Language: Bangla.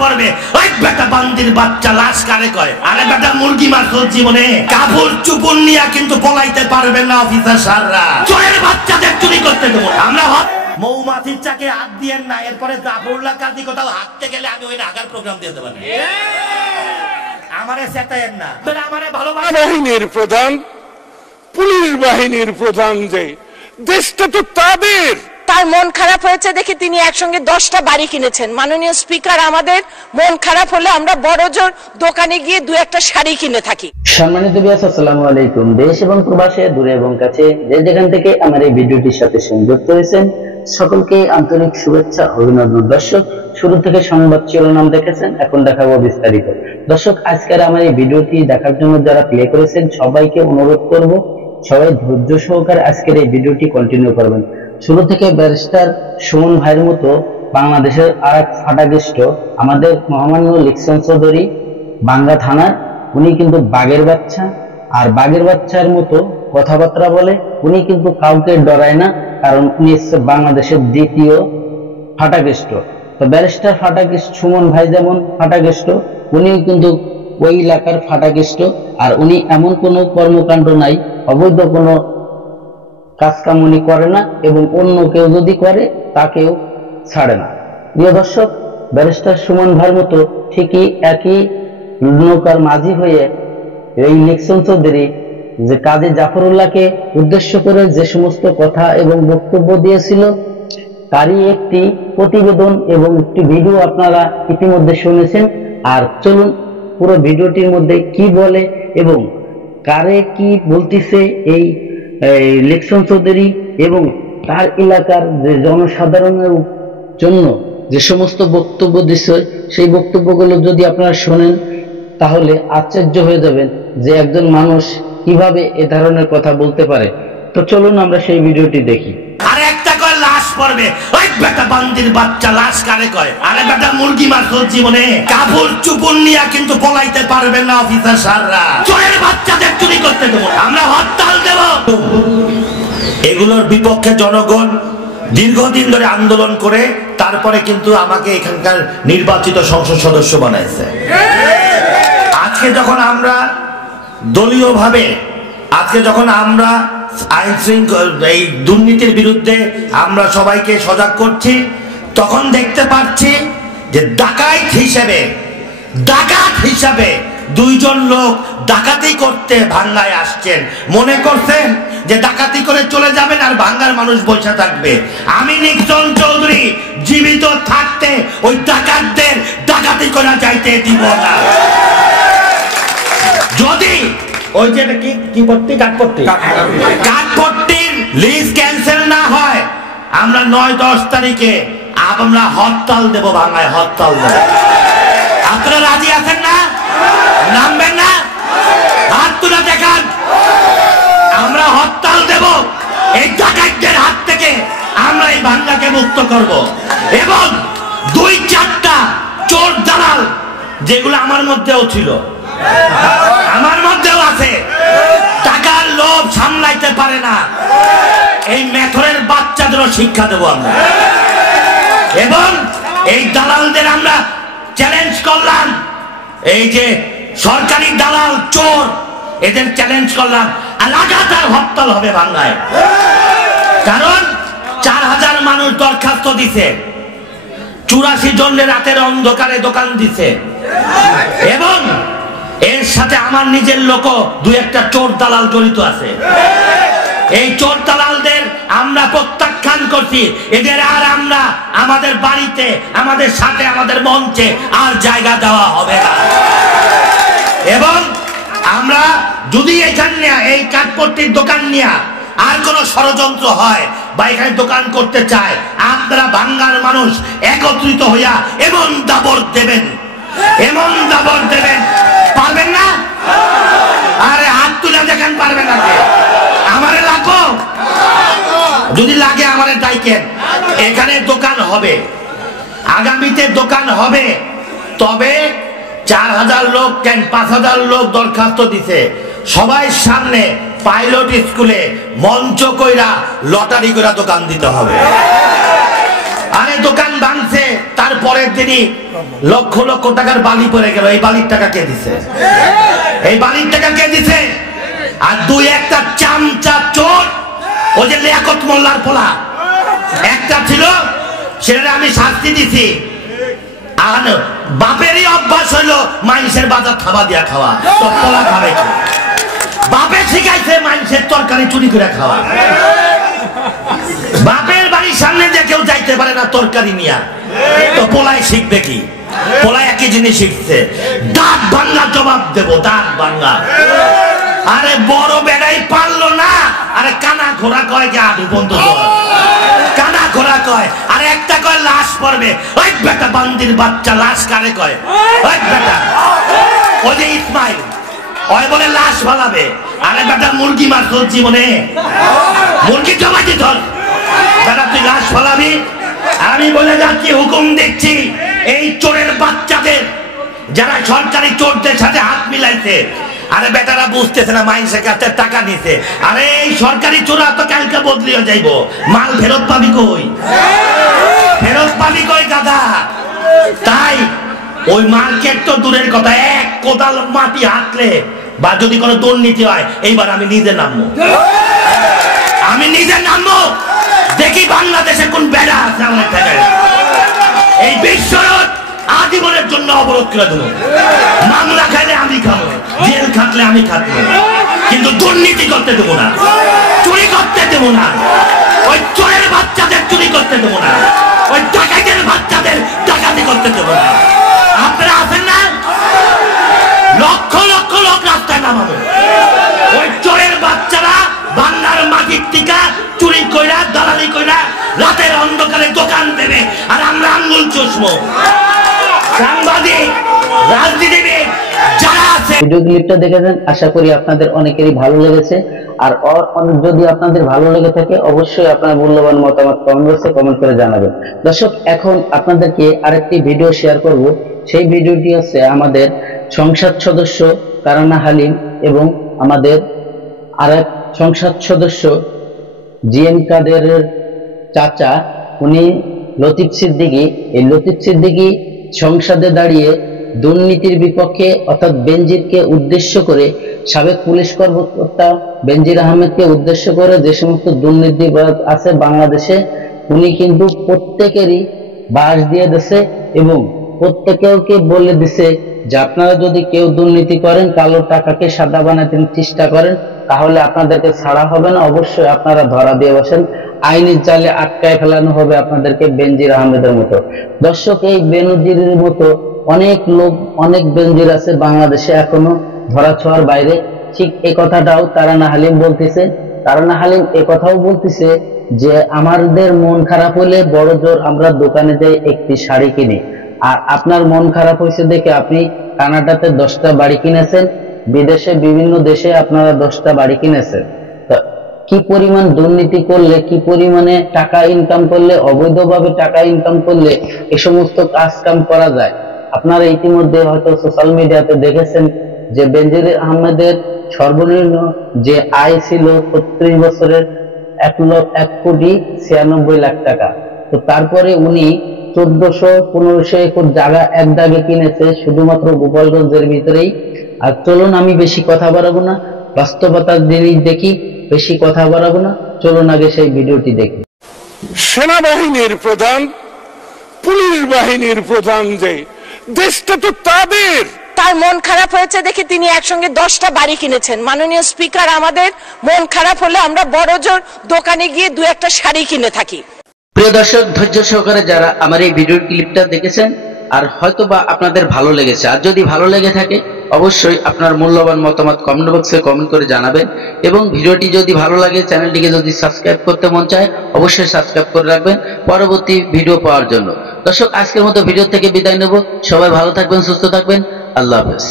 পড়বে ওই বেটা বান্দির বাচ্চা লাশ কারে কয় আরে বেটা মুরগি মারছস জীবনে কাপড় চুপড় নিয়া কিন্তু পলাইতে পারবে না অফিসার সাররা চোরের বাচ্চাদের চুরি করতে দেব আমরা মৌমাছির চাকে হাত দিয়েন না এরপরে জাফরুল্লাহ কাজী কোথাও হাঁটতে গেলে আমি ওই নাগার প্রোগ্রাম দিয়ে দেব না আমারে সেটায়েন না আমারে ভালোবাসা বাহিনীর প্রধান পুলিশ বাহিনীর প্রধান যে দেশটা তো তাদের তার মন খারাপ হয়েছে দেখে তিনি একসঙ্গে 10টা বাড়ি কিনেছেন মাননীয় স্পিকার আমাদের মন খারাপ হলে আমরা বড়জোর দোকানে গিয়ে 2-1টা শাড়ি কিনে থাকি সম্মানিত ভিউয়ার্স আসসালামু আলাইকুম দেশ এবং প্রবাসে দূরে এবং কাছে যে যেখান থেকে আমার এই ভিডিওটির সাথে সংযুক্ত হয়েছেন সকলকে আন্তরিক শুভেচ্ছা অভিনন্দন দর্শক শুরু থেকে সংবাদ শিরোনাম দেখেছেন এখন দেখাবো বিস্তারিত দর্শক আজকের আমার এই ভিডিওটি দেখার জন্য যারা প্লে করেছেন সবাইকে অনুরোধ করব সবাই ধৈর্য সহকারে আজকের এই ভিডিওটি কন্টিনিউ করবেন শুরু থেকে ব্যারিস্টার সুমন ভাইয়ের মতো বাংলাদেশের আরেক ফাটাকেষ্ট আমাদের মহামান্য লিকসন চৌধুরী বাঙ্গা থানার উনি কিন্তু বাঘের বাচ্চা আর বাঘের বাচ্চার মতো কথাবার্তা বলে উনি কিন্তু কাউকে ডরায় না কারণ উনি বাংলাদেশের দ্বিতীয় ফাটাকেষ্ট তো ব্যারিস্টার ফাটাকেষ্ট সুমন ভাই যেমন ফাটাকেষ্ট উনি কিন্তু ওই এলাকার ফাটাকেষ্ট আর উনি এমন কোনো কর্মকাণ্ড নাই অবৈধ কোনো কাজকাম উনি করে না এবং অন্য কেউ যদি করে তাকেও ছাড়ে না প্রিয় দর্শক ব্যারিস্টার সুমন ভাইয়ের মতো ঠিকই একই নৌকার মাঝি হয়ে এই লিকসন চৌধুরী যে কাজী জাফরুল্লাহকে উদ্দেশ্য করে যে সমস্ত কথা এবং বক্তব্য দিয়েছিল তারই একটি প্রতিবেদন এবং একটি ভিডিও আপনারা ইতিমধ্যে শুনেছেন আর চলুন পুরো ভিডিওটির মধ্যে কি বলে এবং কারে কি বলতেছে এই লিকসন চৌধুরী এবং তার এলাকার যে জনসাধারণের জন্য যে সমস্ত বক্তব্য দিচ্ছে সেই বক্তব্যগুলো যদি আপনারা শোনেন তাহলে আশ্চর্য হয়ে যাবেন যে একজন মানুষ কিভাবে এ ধরনের কথা বলতে পারে তো চলুন আমরা সেই ভিডিওটি দেখি আরে একটা কয় লাশ পড়বে ওই বেটা বান্দির বাচ্চা লাশ কারে কয় আরে বেটা মুরগি মারছস জীবনে কাপড় চুপড় নিয়া কিন্তু পলাইতে পারবে না অফিসার সাররা চোরের বাচ্চাদের চুরি করতে দেব আমরা হরতাল দেব এগুলোর বিপক্ষে জনগণ দীর্ঘদিন ধরে আন্দোলন করে তারপরে কিন্তু আমাকে এখানকার নির্বাচিত সংসদ সদস্য বানাইছে আজকে যখন আমরা দলীয়ভাবে আইন শৃঙ্খলা এই দুর্নীতির বিরুদ্ধে আমরা সবাইকে সজাগ করছি তখন দেখতে পাচ্ছি যে ডাকাত হিসাবে দুইজন লোক ডাকাতি করতে ভাঙ্গায় আসছেন মনে করছেন যে ডাকাতি করে চলে যাবেন আর ভাঙ্গার মানুষ বসে থাকবে আমি লিকসন চৌধুরী জীবিত থাকতে ওই ডাকাতদের ডাকাতি করা যাইতে দিব না যদি ওই যে কি পট্টি কাঠপট্টির লিজ ক্যান্সেল না হয় আমরা 9-10 তারিখে আমরা হরতাল দেব ভাঙ্গায় হরতাল দেব আপনারা রাজি আছেন না নামবেন না হাত তুলে দেখান আমরা হরতাল দেব এই ডাকাতদের হাত থেকে আমরা এই ভাঙ্গাকে মুক্ত করব এবং 2-4টা চোর দালাল যেগুলো আমার মধ্যেও ছিল আমার মধ্যেও আছে টাকার লোভ সামলাইতে পারে না এই মেথরের বাচ্চাদেরও শিক্ষা দেব আমরা এবং এই দালালদের আমরা চ্যালেঞ্জ করলাম এই যে সরকারি দালাল চোর এদের চ্যালেঞ্জ করলাম লাগাতার হরতাল হবে ভাঙ্গায় কারণ 4000 মানুষ দরখাস্ত দিছে 84 জনের রাতের অন্ধকারে দোকান দিছে এবং এর সাথে আমার নিজের লোক 2-1টা চোর দালাল জড়িত আছে এই চোর দালালদের আমরা প্রত্যাখ্যান করছি এদের আর আমরা আমাদের বাড়িতে আমাদের সাথে আমাদের মঞ্চে আর জায়গা দেওয়া হবে না এবং আমরা যদি এখানে এই কাঠপট্টির দোকান নিয়ে আর কোন ষড়যন্ত্র হয় বা এখানে দোকান করতে চায় আপনারা ভাঙ্গার মানুষ একত্রিত হইয়া এমন দাবড় দেবেন পারবেন না আরে হাত তুলে দেখেন পারবেন না আমারে লাগবো যদি লাগে আমারে ডাইকেন এখানে দোকান হবে আগামীতে দোকান হবে তবে 4000 লোক কেন 5000 লোক দরখাস্ত দিছে সবাই সামনে পাইলট স্কুলে মঞ্চ কইরা লটারি কইরা দোকান দিতে হবে আরে দোকান ভাঙছে তার পরের দিনই লক্ষ লক্ষ টাকার বালি পড়ে গেল। এই বালির টাকা কে দিছে? এই বালির টাকা কে দিছে? আর দুই একটা চামচা চোর, ওই যে লিয়াকত মোল্লার পোলা একটা ছিল, সেটা আমি শাস্তি দিছি। আর বাপেরই অভ্যাস হইলো মাইসের বাজার থাবা দিয়া খাওয়া, তো পোলা খাবে কি? বাপে শিখাইছে মাইসের তরকারি চুরি করে খাওয়া। বাপের বাড়ির সামনে দিয়ে কেউ যাইতে পারে না তরকারি নিয়া, তো পোলাই শিখবে কি? পোলা একই জিনিস শিখছে, দাঁত ভাঙ্গা জবাব দেবো, দাঁত ভাঙ্গা। আরে বড় বেড়াই পারলো না, আরে কানা ঘোড়া কয় যে আধু বন্ধু কানা ঘোড়া কয়, আরে একটা কয় লাশ পড়বে। ওই বেটা বান্দির বাচ্চা, লাশ কারে কয়? ওই বেটা ওই যে ইসমাইল, ওই বলে লাশ ফালাবে। আরে বেটা মুরগি মারছ জীবনে, মুরগি জমা দিত, বেটা তুই লাশ ফালাবি? আমি বলে যাচ্ছি, হুকুম দিচ্ছি, এই চোরের বাচ্চাদের, যারা সরকারি চোরদের সাথে হাত মিলাইছে, আরে বেটারা বুঝতেছে না মাইন্সের কাছে টাকা নিতে। আরে এই সরকারি চোরা তো কালকে বদলিয়ে যাইব, মাল ফেরত পাবি কই? ফেরত পাবি কই গাধা? তাই ওই মার্কেট তো দূরের কথা, এক কোদাল মাটি হাঁটলে বা যদি কোনো দুর্নীতি হয়, এইবার আমি নিজে নামবো, আমি নিজে নামবো, দেখি বাংলাদেশে কোন বেড়া আছে আমার টাকায়। এই বিশ্বরোধ আজীবনের জন্য অবরোধ করে দেবো। মামলা খাইলে আমি খাবো, জেল খাটলে আমি খাটবো, কিন্তু দুর্নীতি করতে দেবো না, চুরি করতে দেবো না, ওই চোরের বাচ্চাদের চুরি করতে দেবো না, ওই ডাকাতের বাচ্চাদের ডাকাতি করতে দেবো না। আপনারা আছেন না? লক্ষ লক্ষ লোক রাস্তায় নামাবো, ওই চোরের বাচ্চারা বাংলার মাটির টিকা চুরি কইরা দালালি কইরা রাতের অন্ধকারে দোকান দেবে, আর আমরা আঙ্গুল চুষবো। সাংবাদিক, রাজনীতিবিদ যারা আছে, ভিডিও ক্লিপটা দেখেছেন, আশা করি আপনাদের অনেকেরই ভালো লেগেছে। আর যদি আপনাদের ভালো লেগে থাকে, অবশ্যই আপনার মূল্যবান মতামত কমেন্ট বক্সে কমেন্ট করে জানাবেন। দর্শক, এখন আপনাদেরকে আরেকটি ভিডিও শেয়ার করব। সেই ভিডিওটি হচ্ছে আমাদের সংসদ সদস্য কারানা হালিম এবং আমাদের আরেক সংসদ সদস্য জিএম কাদেরের চাচা, উনি লতিফ সিদ্দিকী। এই লতিফ সিদ্দিকী সংসদে দাঁড়িয়ে দুর্নীতির বিপক্ষে অর্থাৎ বেনজিরকে উদ্দেশ্য করে, সাবেক পুলিশ কর্মকর্তা বেনজির আহমেদকে উদ্দেশ্য করে যে সমস্ত দুর্নীতিবাজ আছে বাংলাদেশে, উনি কিন্তু প্রত্যেকেরই বাস দিয়ে দিছে এবং প্রত্যেকে বলে দিছে যে আপনারা যদি কেউ দুর্নীতি করেন, কালো টাকাকে সাদা বানাতে চেষ্টা করেন, তাহলে আপনাদেরকে ছাড়া হবে না, অবশ্যই আপনারা ধরা দিয়ে বসেন, আইনের জালে আটকায় ফেলানো হবে আপনাদেরকে বেনজির আহমেদের মতো। দর্শক, এই বেনজিরের মতো অনেক লোক, অনেক বেনজির আছে বাংলাদেশে এখনো ধরা ছোঁয়ার বাইরে। ঠিক এই কথাটাও কারানা হালিম বলতেছে। কারানা হালিম এ কথাও বলতেছে যে আমাদের মন খারাপ হলে বড় জোর আমরা দোকানে যাই একটি শাড়ি কিনি, আর আপনার মন খারাপ হয়েছে দেখে আপনি কানাডাতে 10টা বাড়ি কিনেছেন, বিদেশে বিভিন্ন দেশে আপনারা 10টা বাড়ি কিনেছেন। কি পরিমাণ দুর্নীতি করলে, কি পরিমাণে টাকা ইনকাম করলে, অবৈধভাবে টাকা ইনকাম করলে এ সমস্ত কাজ কাম করা যায়। আপনারা ইতিমধ্যে হয়তো সোশ্যাল মিডিয়াতে দেখেছেন যে বেনজির আহমেদের সর্বনিম্ন যে আয় ছিল 36 বছরের 1,96,96,00,000 টাকা। তো তারপরে উনি 1400-1500 একর জায়গা এক দাগে কিনেছে শুধুমাত্র গোপালগঞ্জের ভিতরেই। আর চলুন, আমি বেশি কথা বাড়াবো না, বাস্তবতার জিনিস দেখি, বেশি কথা বাড়াবো না, চলুন আগে সেই ভিডিওটি দেখি। সেনাবাহিনীর প্রধান, পুলিশ বাহিনীর প্রধান, যে দেশটা তো তাদের। তার মন খারাপ হয়েছে দেখে তিনি একসঙ্গে 10টা বাড়ি কিনেছেন। মাননীয় স্পিকার, আমাদের মন খারাপ হলে আমরা বড় জোর দোকানে গিয়ে 2-1টা শাড়ি কিনে থাকি। প্রিয় দর্শক, ধৈর্য সহকারে যারা আমার এই ভিডিও ক্লিপটা দেখেছেন, আর হয়তোবা আপনাদের ভালো লেগেছে, আর যদি ভালো লেগে থাকে অবশ্যই আপনার মূল্যবান মতামত কমেন্ট বক্সে কমেন্ট করে জানাবেন। এবং ভিডিওটি যদি ভালো লাগে, চ্যানেলটিকে যদি সাবস্ক্রাইব করতে মন চায়, অবশ্যই সাবস্ক্রাইব করে রাখবেন পরবর্তী ভিডিও পাওয়ার জন্য। দর্শক, আজকের মতো ভিডিও থেকে বিদায় নেব। সবাই ভালো থাকবেন, সুস্থ থাকবেন, আল্লাহ হাফেজ।